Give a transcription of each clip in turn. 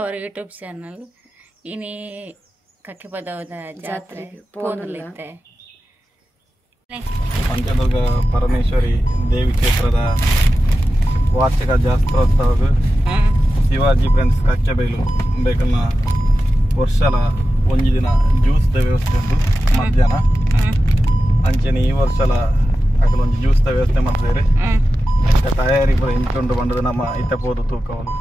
our YouTube channel. Ini Kakke Padav Jathre Shivaji. ಪಂಚದುರ್ಗ Parameshwari ದೇವಿ ಕ್ಷೇತ್ರದ ವಾರ್ಷಿಕ ಜಾತ್ರೋತ್ಸವಕ್ಕೆ Shivaji friends ಕಚ್ಚೆಬೈಲು ಬೇಕನ್ನ ವರ್ಷಲ ಒಂಜಿ ದಿನ ಜ್ಯೂಸ್ ವ್ಯವಸ್ಥೆ ಉಂಟು ಮಧ್ಯಾಹ್ನ ಅಂಚೆನೆ ಈ ವರ್ಷಲ ಅಕಲ್ ಒಂಜಿ ಜ್ಯೂಸ್ ವ್ಯವಸ್ಥೆ ಮಾಡ್ತಾರೆ ತಯಾರಿ ಪೂರ ಇಂಚುಂಡು ಬಂದದ್ದು ನಮ್ಮ ಇತ್ತಪೋದು ತೂಕವನ್ನು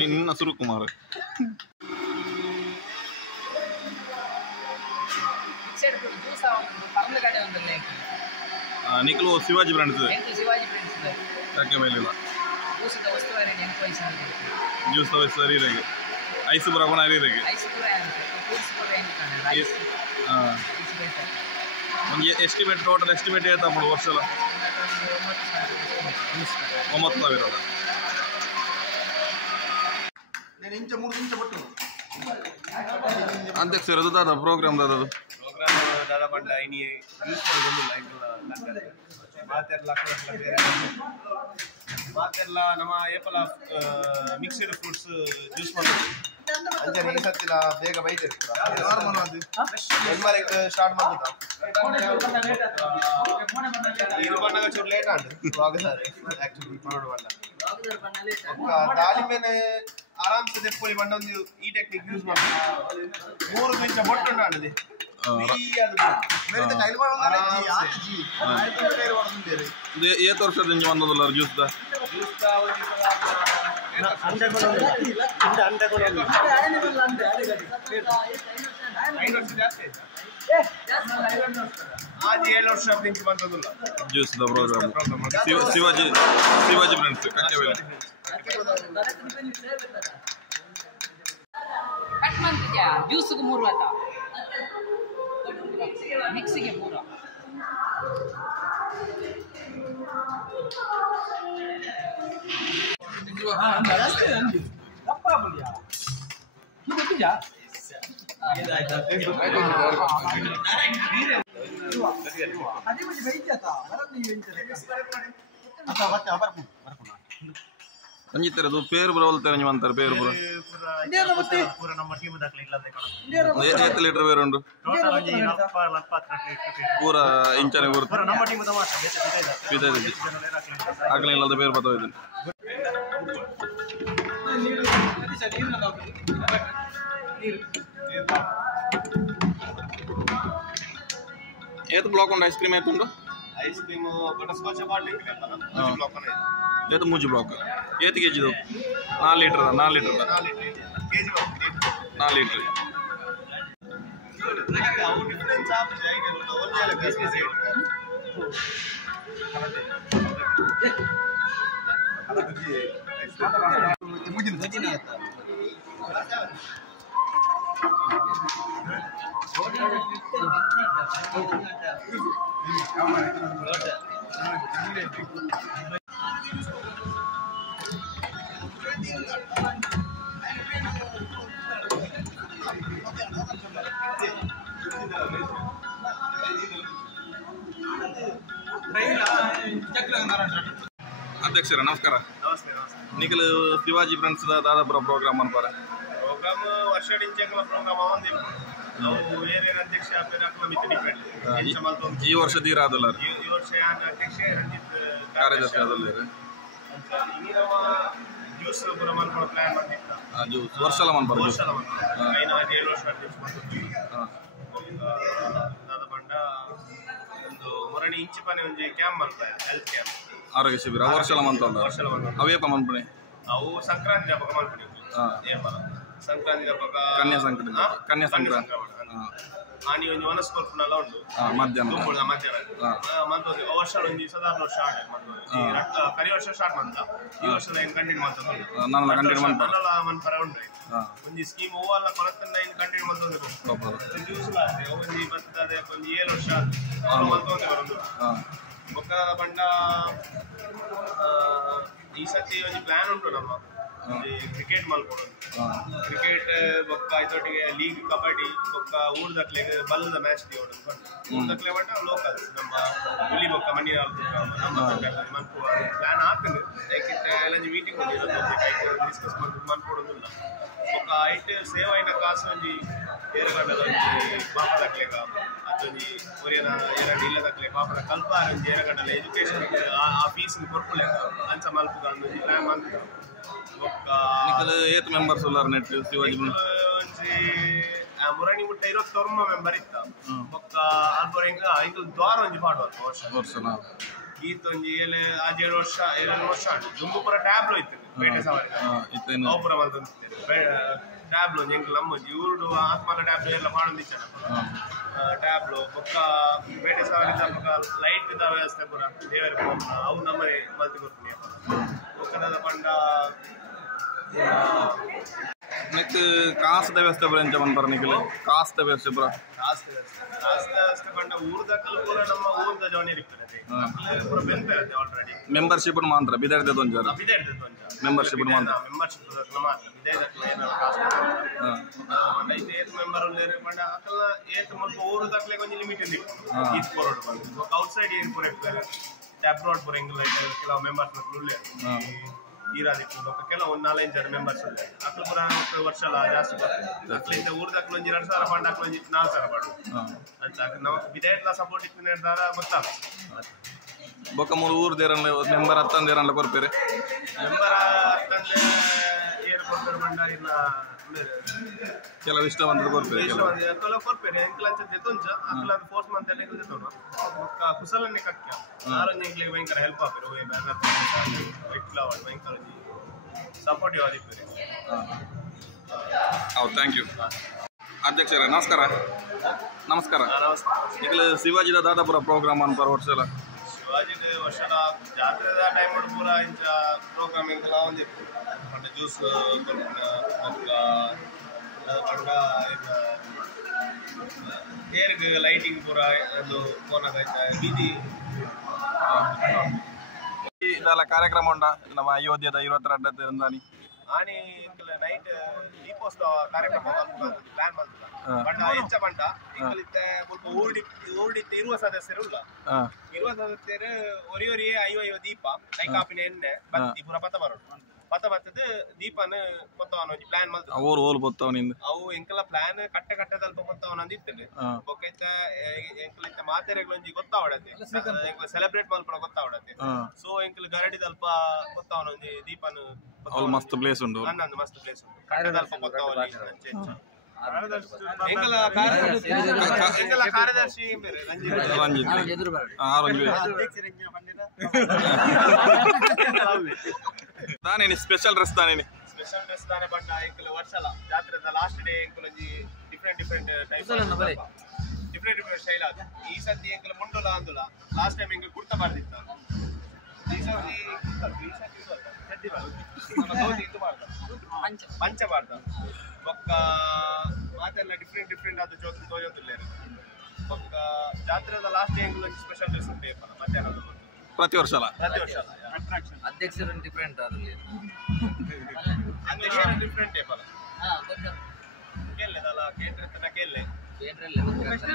ನಿನ್ನ ಸುರುಕುಮಾರ್ ನಿಖಲು ಶಿವಾಜಿ ಫ್ರೆಂಡ್ಸ್ ಯಾಕೆ ಮೇಲಿಲ್ಲ ಜ್ಯೂಸ್ ಸರಿ ಇರಗೆ ಐಸ್ ಬರಗೋಣ ಇರಗೆ ಒಂದು ಎಸ್ಟಿಮೇಟ್ ಟೋಟಲ್ ಎಸ್ಟಿಮೇಟ್ ಏತ ಮಾಡು ವರ್ಷಲ 9,000 ಅಧ್ಯಕ್ಷ ಇರೋದು ದಾದ ಪ್ರೋಗ್ರಾಮ್ ದಾದದು दादा पंडा इनी यूज ಬಂದಿಲ್ಲ ಮಾತೆಲ್ಲ ನಮ್ಮ ಏಪಲ ಮಿಕ್ಸ್ಡ್ ಫ್ರೂಟ್ಸ್ ಜ್ಯೂಸ್ ಮಾಡ್ತೀವಿ ಅಂಜನೆ ಈ ಸತ್ತಿಲ ಬೇಗ ಬೈದಿರು ನಾರ್ಮಲ್ ಅದು ಎಲ್ಮಾರಿಗೆ ಸ್ಟಾರ್ಟ್ ಮಾಡ್ಬಿಟ್ಟ ಇದು ಬಂದಾಗ ಚೂರು ಲೇಟ್ ಆಂಡ್ ವಾಗದಾರೆ ಆಕ್ಚುಲಿ ಮಾಡೋವಲ್ಲ ದಾಳಿ ಮೇಲೆ ಆರಾಮ್ से ದೆಪ್ಪೊಳಿ ಬಂದ ಒಂದು ಈ ಟೆಕ್ನಿಕ್ ಯೂಸ್ ಮಾಡ್ತೀವಿ 3 ನಿಮಿಷ ಬೊಟ್ಟು ಆಂಡದೆ ಏತ್ ವರ್ಷದಿಂದ ಬಂದದಲ್ಲ juice juice programme Shivaji friends Kachchebailu juice 3 ಆತ ಮಿಕ್ಸಿಗೆ 3 ಅಂಜಿತರದು ಪೇರು ಬರವಲ್ತಾರೆ ನೀವು ಅಂತಾರೆ ಪೇರು ಬರ ಪೂರ ನಮ್ಮ ಟೀಮ್ ದಾಖಲೆ ಇಲ್ಲ ಎಷ್ಟು ಲೀಟರ್ ಬೇರೆ ಉಂಟು ಪೂರ ಇಂಚನೆ ಬರುತ್ತೆ ನಮ್ಮ ಟೀಮ್ ಆಗಲೇ ಇಲ್ಲದ ಬೇರೆ ಬರ್ತಾ ಇದ್ದೀನಿ ಏತ್ ಬ್ಲಾಕ್ ಉಂಟು ಐಸ್ ಕ್ರೀಮ್ ಏತುಂಟು ಐಸ್ ಕ್ರೀಮ್ ಬಟರ್ಸ್ಕಾಚ್ ಬಾಟ್ಲಿ ಬ್ಲಾಕ್ ಅನ್ನ ಏತು ಮೂಜಿ ಬ್ಲಾಕ್ ಏತ್ KG 4 litre 4 litre KG 4 litre difference of ಜಾಯಿಗೆ ಒಳ್ಳೆ ಬಿಸ್ನೆಸ್ ಇದೆ ಅಧ್ಯಕ್ಷರೇ ನಮಸ್ಕಾರ. ನಮಸ್ತೆ ನಮಸ್ತೆ. ನಿಖಿಲ್ ಶಿವಾಜಿ ಫ್ರೆಂಡ್ಸ್ ದಾದಾಪುರ ಪ್ರೋಗ್ರಾಮ್ ಅನ್ಪಾರ ಪ್ರೋಗ್ರಾಮ್ ವರ್ಷಡಿಂಚೆಂಗಳ ಪ್ರೋಗ್ರಾಮ್ ಅವಂದಿಲ್ಲ ನಾವು ಏನೇನು ಅಧ್ಯಕ್ಷ ಮಿತಿ ಡಿಪೆಂಡ್ ಈ ವರ್ಷ ತೀರ ಆದಲ್ಲ ಈ ವರ್ಷ ಅಧ್ಯಕ್ಷ ರಂಜಿತ್ ಕಾರ್ಯದರ್ಶಿ ಆದಲ್ಲ ಈಗ ನಮ್ಮ ಜ್ಯೂಸ್ ಪೂರ ಮನ್ಕೊಳ್ಳೋ ಪ್ಲಾನ್ ಬಂದಿತ್ತ ಜ್ಯೂಸ್ ವರ್ಷಲ ಮನ್ಪಾರ ವರ್ಷಲ ಐನ 7 ವರ್ಷ ಅಧ್ಯಕ್ಷ ಮಾಡ್ತೀವಿ ದಾದ ಬಂಡ ಒಂದು ಮೊರಣಿ ಇಂಚಿ ಪನೆ ಒಂಜಿ ಕ್ಯಾಂಪ್ ಮಾಡ್ತಾರೆ ಹೆಲ್ತ್ ಕ್ಯಾಂಪ್ ಆರೋಗ್ಯ ಶಿಬಿರ ವರ್ಷಲ ಮಂತಲ್ಲ ಅವೇಪ ಮನ್ಪಣೆ ಅವು ಸಂಕ್ರಾಂತಿ ಹಬ್ಬಕ್ಕೆ ಮನ್ಪಣೆ ಸಂಕ್ರಾಂತಿ ಹಬ್ಬಕ್ಕ ಕನ್ಯಾ ಸಂಕ್ರಾಂತಿ ಆನಿ ಒಂದು ವನಸ್ಕೊರ್ಪುನೆಲ್ಲ ಉಂಟು ಮಧ್ಯಾಹ್ನ ಮಂತೊಂದು ವರ್ಷ ಒಂದು ಸಾಧಾರಣ ವರ್ಷ ಕರಿ ವರ್ಷ ಸ್ಟಾರ್ಟ್ ಮಂತ ಈ ವರ್ಷದ ಏನು ಕಂಟಿನ್ಯೂ ಮಂತಲ್ಲ ಮನ್ಪರ ಉಂಡ್ರಿ ಒಂದು ಸ್ಕೀಮ್ ಹೂವಲ್ಲ ಕೊರತನ್ನ ಏನು ಕಂಟಿನ್ಯೂ ಮಂತೊಂದು ಜ್ಯೂಸ್ ಒಂದು ಬರ್ತದೆ ಒಂದು 7 ವರ್ಷ ಮಂತೊಂದು ಬರೋದು ಬೊಕ್ಕ ಬಂಡ ಈ ಸತಿ ಒಂದು ಪ್ಲಾನ್ ಉಂಟು ನಮ್ಮ ಕ್ರಿಕೆಟ್ ಮಲ್ಕೊಡೋದು ಕ್ರಿಕೆಟ್ ಬೊಕ್ಕ ಇದೊಟ್ಟಿಗೆ ಲೀಗ್ ಕಬಡ್ಡಿ ಬೊಕ್ಕ ಊರ್ದಕ್ಲೆಗೆ ಬಲ್ಲದ ಮ್ಯಾಚ್ ತೀವೋದು ಊರ್ದಕ್ಲೆ ಬಟ್ಟ ಲೋಕಲ್ಸ್ ನಮ್ಮ ಹುಲಿ ಬೊಕ್ಕ ಮಣ್ಣಿನ ನಮ್ಮ ಮನ್ಪುವ ಪ್ಲಾನ್ ಆಗ್ತದೆ ಯಾಕಿತ್ತೆ ಎಲ್ಲ ಮೀಟಿಂಗ್ ಡಿಸ್ಕಸ್ ಮನ್ಕೊಡೋದಿಲ್ಲ ಬೊಕ್ಕ ಐಟ್ ಸೇವ್ ಆಯ್ನ ಕಾಸು ಒಂಜಿ ಏರಗಡ್ಡದ ಒಂಜಿ ಪಾಪದಕ್ಲೆಗ ಅದೊಂಜಿ ಒರಿಯನ ಎರಡು ಇಲ್ಲದಕ್ಲೆ ಪಾಪದ ಕಲ್ಪ ಒಂಜಿ ಏರಗಡ್ಡಲ ಎಜುಕೇಶನ್ ಆ ಫೀಸ್ ಕೊಡ್ಕೊಳ್ಲೇಕ ಅಂಚ ಮಲ್ಪುಗ ಒಂಜಿ ಪ್ಲಾನ್ ಮಾಡ್ತಾರೆ ಏತ್ ಮೆಂಬರ್ಸ್ ಉಲ್ಲಾರ ನೆಟ್ ಶಿವಾಜಿ ಮುರಣಿ ಮುಟ್ಟ 29 ಮೆಂಬರ್ ಇತ್ತ ಬೊಕ್ಕ ಅಲ್ಪರ ಇಂಕಲ್ ದ್ವಾರ ಒಂಜಿ ಪಾಡುವ ವರ್ಷ ಈತ ಒಂಜಿ 7 ವರ್ಷ ದುಂಬು ಪೂರ ಟ್ಯಾಬ್ಲೋ ಇತ್ತು ಬೇಟೆ ಸವಾರಿ ಗೋಪುರ ಮಲ್ತಂತಿದ್ದೆ ಟ್ಯಾಬ್ಲೋ ಎಂಕಲ್ ನಮ್ಮೊಂಜಿ ಇವ್ರಡು ಆತ್ಮಲ ಟ್ಯಾಬ್ಲೋ ಎಲ್ಲ ಮಾಡೋದಿಚ್ಚ ಟ್ಯಾಬ್ಲೋ ಬೊಕ್ಕ ಬೇಟೆ ಸವಾರಿ ಬೊಕ್ಕ ಲೈಟ್ ಇದ್ದ ವ್ಯವಸ್ಥೆ ಪೂರ ದೇವರ ಅವು ನಮ್ಮನೆ ಮಲ್ತಿ ಕೊಡ್ತೀನಿ ಬೊಕ್ಕದ ಪಂಡ ನೆಕ್ ಕಾಸ್ದ ವ್ಯವಸ್ಥೆ ಬರ ಎಂಚ ಮನ್ಪರ ನಿಖಿಲ್ ಕಾಸ್ದ ವ್ಯವಸ್ಥೆ ಬರ ಕಾಸ್ದ ವ್ಯವಸ್ಥೆ ಪಂಡ ಊರ್ದಕ್ಕಲ್ ಪೂರ ನಮ್ಮ ಊರ್ದ ಜವನಿ ಇರ್ತದೆ ಪೂರ ಬೆನ್ಪೇರತ್ತೆ ಆಲ್ರೆಡಿ ಮೆಂಬರ್ಶಿಪ್ ಮಾತ್ರ ಬಿದರ್ದೆ ತೊಂಜಾರ ಮೆಂಬರ್ಶಿಪ್ ಮಾತ್ರ ಮೆಂಬರ್ಶಿಪ್ ಮಾತ್ರ ಬಿದೈದಕ್ಲ ಏನಾರ ಕಾಸ್ಟ್ ಪಂಡ ಇದು ಏತ್ ಮೆಂಬರ್ ಉಳ್ಳೇರೆ ಪಂಡ ಅಕಲ್ನ ಏತ್ ಮಲ್ಪ ಊರ್ದಕ್ಲೆ ಕೊಂಚ ಲಿಮಿಟ್ ಇದೆ ಈತ್ ಕೊರೋಡು ಬಂದು ಔಟ್ಸೈಡ್ ಏನ್ ಪೂರ ಇರ್ತಾರೆ ಅಬ್ರಾಡ್ ಪೂರ ಎಂಗ್ಲ ಕೆಲವು ಮೆಂಬರ್ಸ್ ಉಳ್ಳೇ ಈರಾದಿತ್ತು ಬೊಕ್ಕ ಕೆಲವು 4-5 ಜನ ಮೆಂಬರ್ಸ್ ಉಳ್ಳೆ ಅಕ್ಲು ಪುರ ವರ್ಷಲ ಜಾಸ್ತಿ ಬರ್ತದೆ ಅಕ್ಲಿಂದ ಊರ್ದಕ್ಲು ಒಂಜಿ 2,000 ಪಂಡ ಅಕ್ಲು ಒಂಜಿ 4,000 ಪಂಡು ಅಂಚ ನಮಕ್ ಬಿದೈಟ್ಲ ಸಪೋರ್ಟ್ ಇತ್ತು ನಿರ್ಧಾರ ಗೊತ್ತಾಗ ಬೊಕ್ಕ ಮೂರು ಊರು ದೇರಲ್ಲ ಮೆಂಬರ್ 10 ದೇರಲ್ಲ ಕೊರ್ಪೇರೆ ಮೆಂಬರ್ 10 ಏರ್ ಕೊರ್ಪೇರೆ ಪಂಡ ಇನ್ನ ಕೆಲವು ಇಷ್ಟ ಬಂದ್ರೆ ಕೊರ್ಪೇರೆ ಕೆಲವು ಕೊರ್ಪೇರೆ ಎಂಕ್ಲ ಅಂಚ ದೆತೊಂಚ ಅಕ್ಲ ಫೋರ್ಸ್ ಮಂತ್ ಎಲ್ಲ ದೆತೊನ ಬೊಕ್ಕ ಕುಸಲನ್ನೇ ಕಕ್ಯ ಆರೊಂಜಿ ಎಂಕ್ಲಿಗೆ ಭಯಂಕರ ಹೆಲ್ಪ್ ಆಪಿರು ಓಯ್ ಬ್ಯಾನರ್ ಇಟ್ಲ ಭಯಂಕರ ಸಪೋರ್ಟಿವ್ ಆದಿಪ್ಪೇರೆ ಹೌದು ಥ್ಯಾಂಕ್ ಯು ಅಧ್ಯಕ್ಷರೇ ನಮಸ್ಕಾರ ನಮಸ್ಕಾರ ಈಗಲೇ ಶಿವಾಜಿದ ದಾದಾಪುರ ಪ್ರೋಗ್ರಾಮ್ ಅನ್ಪಾರ ವರ್ಷಲ ಶಿವಾಜಿದ ವರ್ಷಲ ಜಾತ್ರೆದ ಟೈಮ್ ಪೂರ ಇಂಚ ಪ್ರೋಗ್ರಾಮ್ ಎಂಕಲ ಒಂದಿತ್ತು ಪಂಡ ಜ್ಯೂಸ್ ಕೊಡ್ಕೊಂಡ ಪಂಡ ಏರ್ಗ್ ಲೈಟಿಂಗ್ ಪೂರ ಅದು ಫೋನಾಗ ಬೀದಿ ಇದೆಲ್ಲ ಕಾರ್ಯಕ್ರಮ ಉಂಡ ನಮ್ಮ ಅಯೋಧ್ಯದ 22 ಇರಂದಾನಿ ಆನಿ ನೈಟ್ ದೀಪೋತ್ಸವ ಕಾರ್ಯಕ್ರಮ ಪ್ಲಾನ್ ಮಾಡ್ತದ ಬಟ್ ಹೆಚ್ಚ ಬಂಟ ಇಂಕಲಿತ್ತೆ ಊರ್ಡಿತ್ತೆ ಇರುವ ಸದಸ್ಯರು ಇಲ್ಲ ಇರುವ ಸದಸ್ಯರು ಒರಿ ಐವ ದೀಪ ಕೈಕಾಪಿನ ಎಣ್ಣೆ ಬತ್ತಿ ಪೂರ ಪತ ಬರ್ತದೆ ದೀಪನ ಕೊತ್ತವನ ಪ್ಲಾನ್ ಮಾಡ್ತದೆ ಅವು ಎಂಕಲ ಪ್ಲಾನ್ ಕಟ್ಟೆದಲ್ಪ ಕೊತ್ತವನ ಅಂದಿರ್ತದೆ ಬೊಕ್ಕ ಎಂಕಲಿತ್ತ ಮಾತೆರೆಗಳೊಂಜಿ ಗೊತ್ತಾವಡತ್ತೆ ಎಂಕಲ ಸೆಲೆಬ್ರೇಟ್ ಮಲ್ಪಡ ಗೊತ್ತಾವಡತ್ತೆ ಸೊ ಎಂಕಲ ಗರಡಿದಲ್ಪ ಕೊತ್ತವನ ಒಂಜಿ ದೀಪನ ಮಸ್ತ್ ಪ್ಲೇಸ್ ಉಂಟು ಅನ್ನೊಂದು ಮಸ್ತ್ ಪ್ಲೇಸ್ ಉಂಟು ಕಟ್ಟೆದಲ್ಪ ಕೊತ್ತವನ ಕಾರ್ಯದರ್ಶಿ ತಾನೇನಿ ಸ್ಪೆಷಲ್ ಡ್ರೆಸ್ ತಾನೇನಿ ಪಂಡ ಎಂಕಲ್ ವರ್ಷಲ ಜಾತ್ರೆದ ಲಾಸ್ಟ್ ಡೇ ಎಂಕಲ್ ಡಿಫ್ರೆಂಟ್ ಸ್ಟೈಲ್ ಆದ ಈ ಸತಿ ಎಂಕಲ್ ಮುಂಡೋಲ ಅಂದುಲ ಲಾಸ್ಟ್ ಟೈಮ್ ಎಂಕಲ್ ಕುರ್ತಾ ಬಾರ್ದಿತ್ತ ಈ ಸತಿ ಪಂಚ ಬಾರ್ದ ಬೊಕ್ಕ ಮಾತೆಲ್ಲ ಡಿಫ್ರೆಂಟ್ ಆದ ತೋಜೋದಿಲ್ಲ ಬೊಕ್ಕ ಜಾತ್ರೆದ ಲಾಸ್ಟ್ ಡೇ ಎಂಕಲ್ ಸ್ಪೆಷಲ್ ಡ್ರೆಸ್ ಉಂಟು ಮಧ್ಯಾಹ್ನದ ಪ್ರತಿ ವರ್ಷ ಅಧ್ಯಕ್ಷರು ಡಿಫ್ರೆಂಟ್ ಅದರಲ್ಲಿ ಡಿಫ್ರೆಂಟ್ ಕೇಳ್ಳೆ ಕೇಂದ್ರ